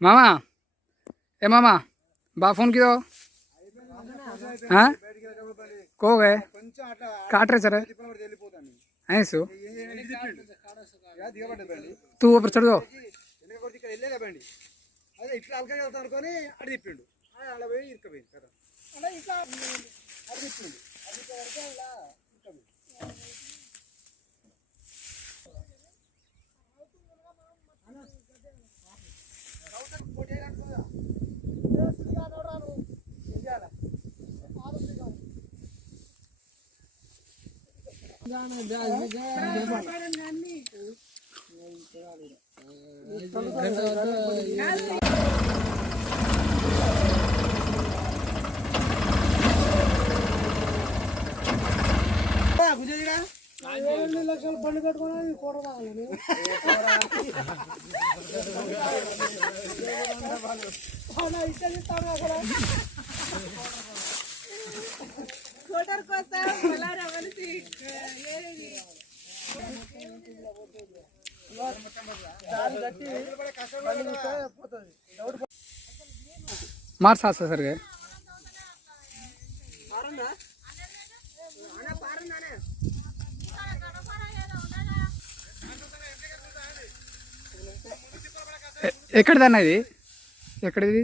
मामा ए मामा बा फोन की दो हाँ को गए काट रहे सर ऐसो तू ऊपर चढ़ दो లక్షలు బండి కట్టుకుని కూర मार साथ सर गए ఎక్కడిదన్న ఇది ఎక్కడిది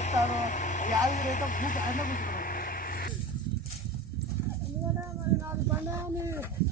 ఎత్తారు యాదగిరి అయితే కూర్చో కూర్చున్నాను ఎందుకంటే మరి నాకు బండి